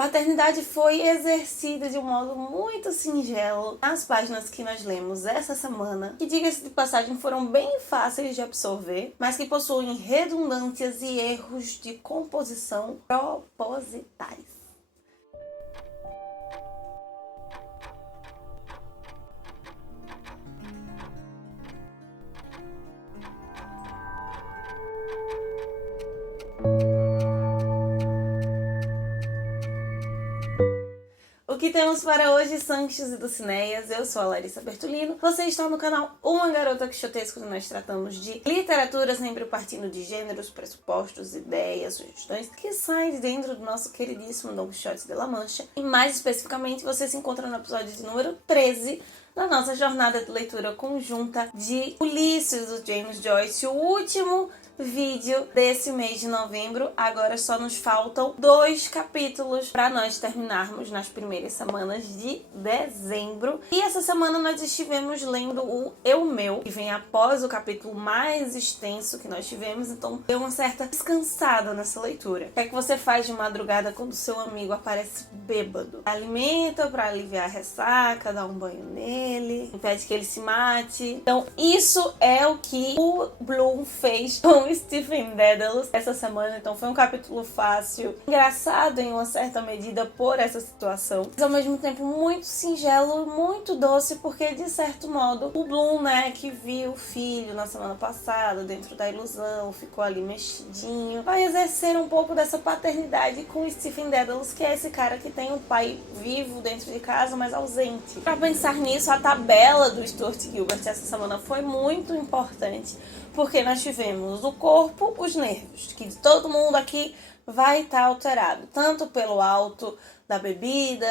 A paternidade foi exercida de um modo muito singelo nas páginas que nós lemos essa semana, que, diga-se de passagem, foram bem fáceis de absorver, mas que possuem redundâncias e erros de composição propositais. O que temos para hoje, Sanches e Dulcineias? Eu sou a Larissa Bertolino. Você está no canal Uma Garota Quixotesca, onde nós tratamos de literatura, sempre partindo de gêneros, pressupostos, ideias, sugestões que saem de dentro do nosso queridíssimo Don Quixote de La Mancha. E mais especificamente, você se encontra no episódio de número 13 da nossa jornada de leitura conjunta de Ulisses, do James Joyce, o último vídeo desse mês de novembro. Agora só nos faltam 2 capítulos para nós terminarmos nas primeiras semanas de dezembro. E essa semana nós estivemos lendo o Eu Meu, que vem após o capítulo mais extenso que nós tivemos, então deu uma certa descansada nessa leitura. O que é que você faz de madrugada quando seu amigo aparece bêbado? Alimenta para aliviar a ressaca, dá um banho nele, impede que ele se mate. Então isso é o que o Bloom fez com Stephen Dedalus essa semana. Então foi um capítulo fácil, engraçado em uma certa medida por essa situação, mas ao mesmo tempo muito singelo, muito doce, porque de certo modo o Bloom, né, que viu o filho na semana passada dentro da ilusão, ficou ali mexidinho, vai exercer um pouco dessa paternidade com Stephen Dedalus, que é esse cara que tem um pai vivo dentro de casa, mas ausente. Pra pensar nisso, a tabela do Stuart Gilbert essa semana foi muito importante, porque nós tivemos o corpo, os nervos, que de todo mundo aqui vai estar alterado, tanto pelo alto da bebida,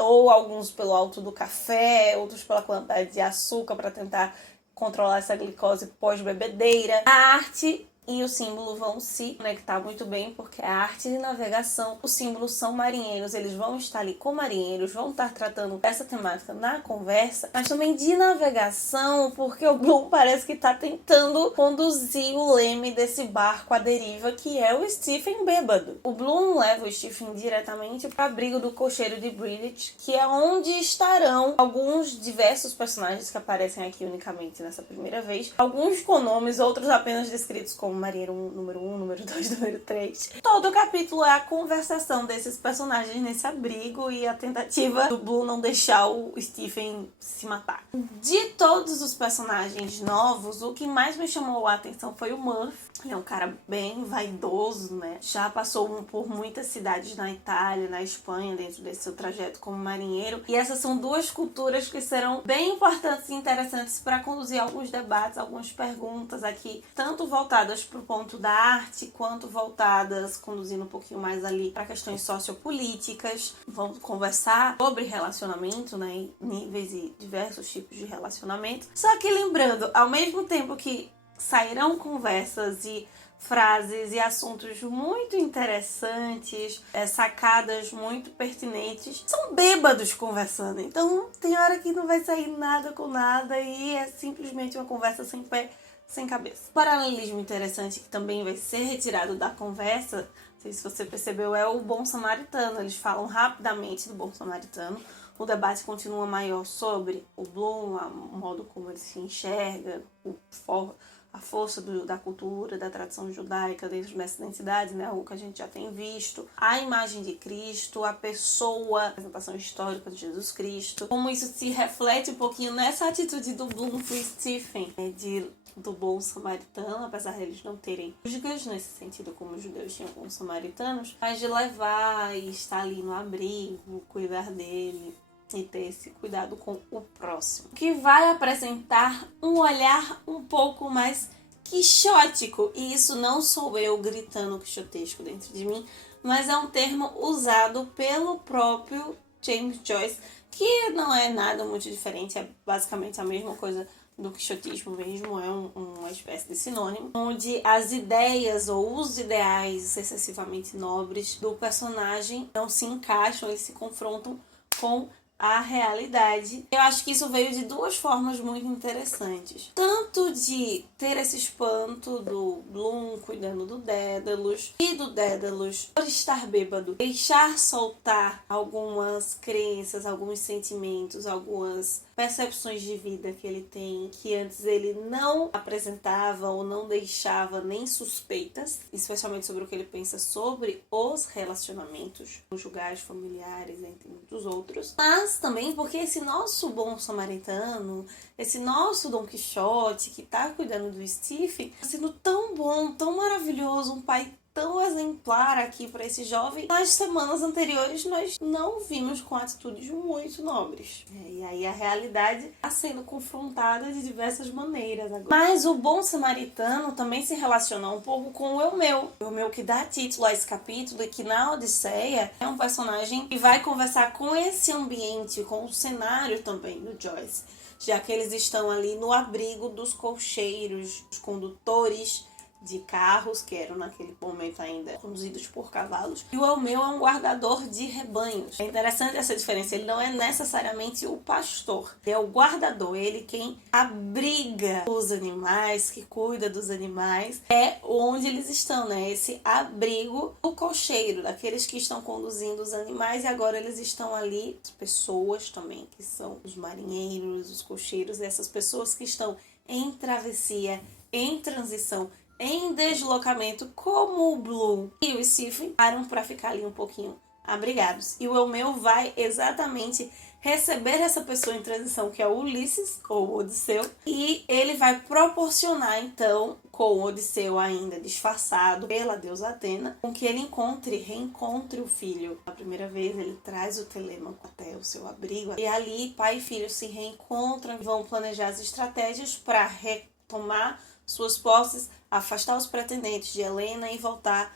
ou alguns pelo alto do café, outros pela quantidade de açúcar para tentar controlar essa glicose pós-bebedeira. A arte e o símbolo vão se conectar muito bem, porque a arte de navegação, os símbolos são marinheiros, eles vão estar ali com marinheiros, vão estar tratando dessa temática na conversa, mas também de navegação, porque o Bloom parece que está tentando conduzir o leme desse barco à deriva, que é o Stephen bêbado. O Bloom leva o Stephen diretamente para o abrigo do cocheiro de Bridget, que é onde estarão alguns diversos personagens que aparecem aqui unicamente nessa primeira vez, alguns com nomes, outros apenas descritos como marinheiro número 1, número 2, número 3. Todo o capítulo é a conversação desses personagens nesse abrigo e a tentativa do Blue não deixar o Stephen se matar. De todos os personagens novos, o que mais me chamou a atenção foi o Murphy. Ele é um cara bem vaidoso, né? Já passou por muitas cidades na Itália, na Espanha, dentro desse seu trajeto como marinheiro. E essas são 2 culturas que serão bem importantes e interessantes para conduzir alguns debates, algumas perguntas aqui, tanto voltadas para o ponto da arte, quanto voltadas, conduzindo um pouquinho mais ali para questões sociopolíticas. Vamos conversar sobre relacionamento, né? Níveis e diversos tipos de relacionamento. Só que lembrando, ao mesmo tempo que sairão conversas e frases e assuntos muito interessantes, sacadas muito pertinentes, são bêbados conversando. Então tem hora que não vai sair nada com nada e é simplesmente uma conversa sem pé, sem cabeça. Um paralelismo interessante que também vai ser retirado da conversa, não sei se você percebeu, é o Bom Samaritano. Eles falam rapidamente do Bom Samaritano. O debate continua maior sobre o Bloom, o modo como ele se enxerga, a força da cultura, da tradição judaica dentro dessa identidade, né? O que a gente já tem visto, a imagem de Cristo, a pessoa, a representação histórica de Jesus Cristo, como isso se reflete um pouquinho nessa atitude do Bloom pro Stephen, né? Do bom samaritano, apesar de eles não terem rusgas nesse sentido como os judeus tinham com os samaritanos, mas de levar e estar ali no abrigo, cuidar dele e ter esse cuidado com o próximo, que vai apresentar um olhar um pouco mais quixótico, e isso não sou eu gritando quixotesco dentro de mim, mas é um termo usado pelo próprio James Joyce, que não é nada muito diferente, é basicamente a mesma coisa do quixotismo mesmo, é uma espécie de sinônimo, onde as ideias ou os ideais excessivamente nobres do personagem não se encaixam e se confrontam com a realidade. Eu acho que isso veio de duas formas muito interessantes. Tanto de ter esse espanto do Bloom cuidando do Dédalus e do Dédalus, por estar bêbado, deixar soltar algumas crenças, alguns sentimentos, algumas percepções de vida que ele tem, que antes ele não apresentava ou não deixava nem suspeitas, especialmente sobre o que ele pensa sobre os relacionamentos conjugais, familiares, entre muitos outros. Mas também porque esse nosso bom samaritano, esse nosso Dom Quixote que tá cuidando do Stephen, tá sendo tão bom, tão maravilhoso, um pai tão exemplar aqui para esse jovem. Nas semanas anteriores nós não vimos com atitudes muito nobres. E aí a realidade está sendo confrontada de diversas maneiras agora. Mas o bom samaritano também se relaciona um pouco com o Eumeu. O Eumeu que dá título a esse capítulo e que na Odisseia é um personagem que vai conversar com esse ambiente, com o cenário também do Joyce. Já que eles estão ali no abrigo dos colcheiros, dos condutores de carros, que eram naquele momento ainda conduzidos por cavalos, e o Eumeu é um guardador de rebanhos. É interessante essa diferença, ele não é necessariamente o pastor, é o guardador, ele quem abriga os animais, que cuida dos animais, é onde eles estão, né? Esse abrigo do colcheiro, daqueles que estão conduzindo os animais, e agora eles estão ali, as pessoas também, que são os marinheiros, os colcheiros, essas pessoas que estão em travessia, em transição, em deslocamento, como o Bloom e o Stephen param para ficar ali um pouquinho abrigados. E o Eumeu vai exatamente receber essa pessoa em transição, que é o Ulisses, ou o Odisseu, e ele vai proporcionar, então, com o Odisseu ainda disfarçado pela deusa Atena, com que ele reencontre o filho. A primeira vez ele traz o Telêmaco até o seu abrigo, e ali pai e filho se reencontram e vão planejar as estratégias para retomar suas posses, afastar os pretendentes de Helena e voltar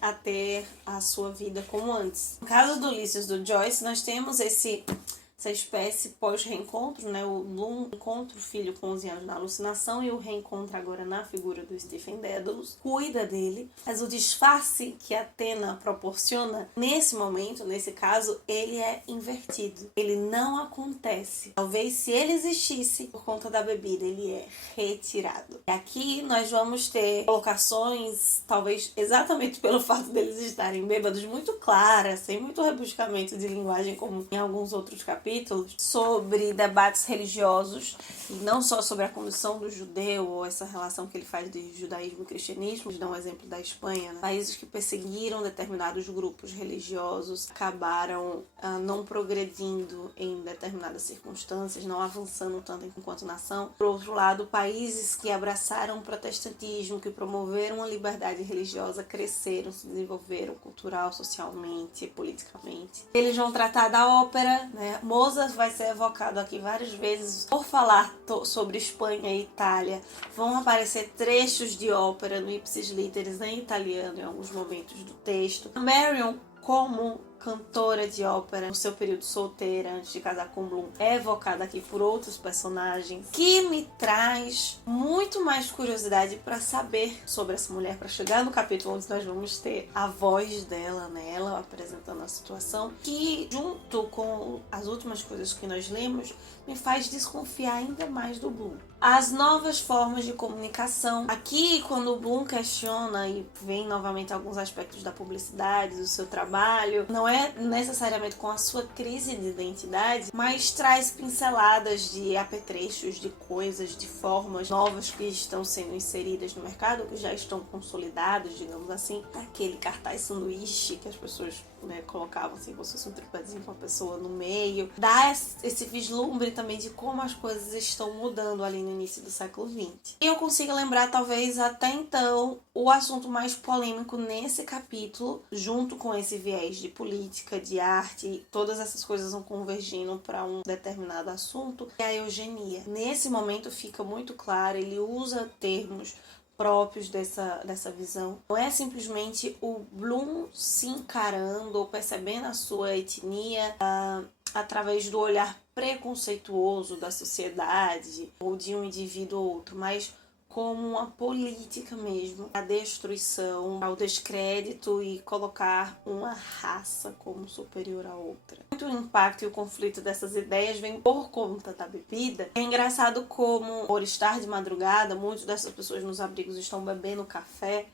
a ter a sua vida como antes. No caso do Ulisses do Joyce, nós temos essa espécie pós-reencontro, né? O Bloom encontra o filho com 11 anos na alucinação e o reencontra agora na figura do Stephen Dedalus, cuida dele, mas o disfarce que a Atena proporciona nesse momento, nesse caso, ele é invertido. Ele não acontece. Talvez se ele existisse por conta da bebida, ele é retirado. E aqui nós vamos ter colocações, talvez exatamente pelo fato deles estarem bêbados, muito claras, sem muito rebuscamento de linguagem como em alguns outros capítulos, sobre debates religiosos, e não só sobre a condição do judeu ou essa relação que ele faz de judaísmo e cristianismo. Eles dão um exemplo da Espanha, né? Países que perseguiram determinados grupos religiosos acabaram não progredindo em determinadas circunstâncias, não avançando tanto enquanto nação. Por outro lado, países que abraçaram o protestantismo, que promoveram a liberdade religiosa, cresceram, se desenvolveram cultural, socialmente, politicamente. Eles vão tratar da ópera, né? Mozart vai ser evocado aqui várias vezes por falar sobre Espanha e Itália. Vão aparecer trechos de ópera no Ipsis Literis em italiano em alguns momentos do texto. A Marion, como cantora de ópera no seu período solteira, antes de casar com Bloom, é evocada aqui por outros personagens, que me traz muito mais curiosidade para saber sobre essa mulher, para chegar no capítulo onde nós vamos ter a voz dela, né, ela apresentando a situação, que junto com as últimas coisas que nós lemos, me faz desconfiar ainda mais do Bloom. As novas formas de comunicação. Aqui, quando o Bloom questiona e vem novamente alguns aspectos da publicidade, do seu trabalho, não é necessariamente com a sua crise de identidade, mas traz pinceladas de apetrechos, de coisas, de formas novas que estão sendo inseridas no mercado, que já estão consolidadas, digamos assim. Aquele cartaz sanduíche que as pessoas, né, colocavam assim, como se fosse um tripézinho com a pessoa no meio. Dá esse vislumbre também de como as coisas estão mudando ali no início do século XX. E eu consigo lembrar, talvez, até então, o assunto mais polêmico nesse capítulo, junto com esse viés de política, de arte, todas essas coisas vão convergindo para um determinado assunto, é a eugenia. Nesse momento fica muito claro, ele usa termos próprios dessa visão. Não é simplesmente o Bloom se encarando ou percebendo a sua etnia através do olhar preconceituoso da sociedade ou de um indivíduo ou outro, mas como uma política mesmo, a destruição, ao descrédito e colocar uma raça como superior à outra. Muito o impacto e o conflito dessas ideias vem por conta da bebida. É engraçado como, por estar de madrugada, muitas dessas pessoas nos abrigos estão bebendo café.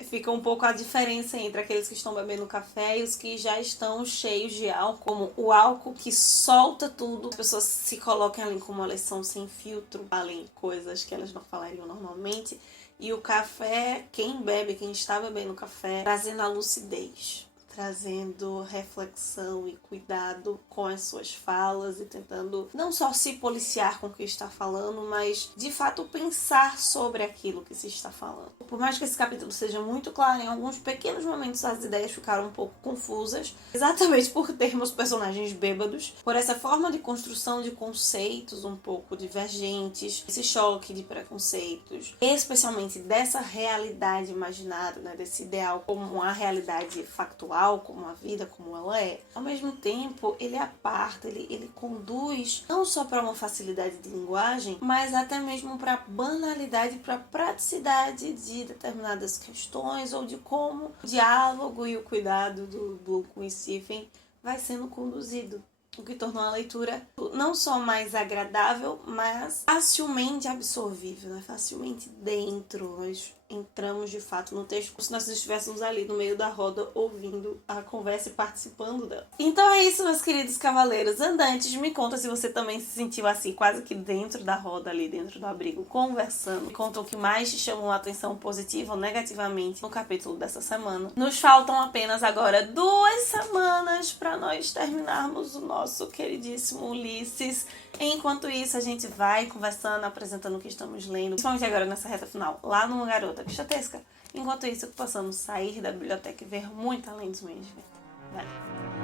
Fica um pouco a diferença entre aqueles que estão bebendo café e os que já estão cheios de álcool, como o álcool que solta tudo. As pessoas se colocam ali como uma lição sem filtro, falem coisas que elas não falariam normalmente. E o café, quem bebe, quem está bebendo café, trazendo a lucidez, trazendo reflexão e cuidado com as suas falas e tentando não só se policiar com o que está falando, mas de fato pensar sobre aquilo que se está falando. Por mais que esse capítulo seja muito claro, em alguns pequenos momentos as ideias ficaram um pouco confusas, exatamente por termos personagens bêbados, por essa forma de construção de conceitos um pouco divergentes, esse choque de preconceitos, especialmente dessa realidade imaginária, né, desse ideal como uma realidade factual, como a vida, como ela é. Ao mesmo tempo, ele aparta, ele conduz não só para uma facilidade de linguagem, mas até mesmo para banalidade, para praticidade de determinadas questões ou de como o diálogo e o cuidado do Bloom com o Stephen vai sendo conduzido. O que tornou a leitura não só mais agradável, mas facilmente absorvível, né? Facilmente dentro. Nós entramos de fato no texto como se nós estivéssemos ali no meio da roda ouvindo a conversa e participando dela. Então é isso, meus queridos cavaleiros andantes. Me conta se você também se sentiu assim, quase que dentro da roda ali, dentro do abrigo, conversando. Me conta o que mais te chamou a atenção positiva ou negativamente no capítulo dessa semana. Nos faltam apenas agora 2 semanas para nós terminarmos o nosso queridíssimo Ulisses. Enquanto isso, a gente vai conversando, apresentando o que estamos lendo, principalmente agora nessa reta final, lá no Garota Quixotesca. Enquanto isso, possamos sair da biblioteca e ver muito além dos meios de ver. Valeu!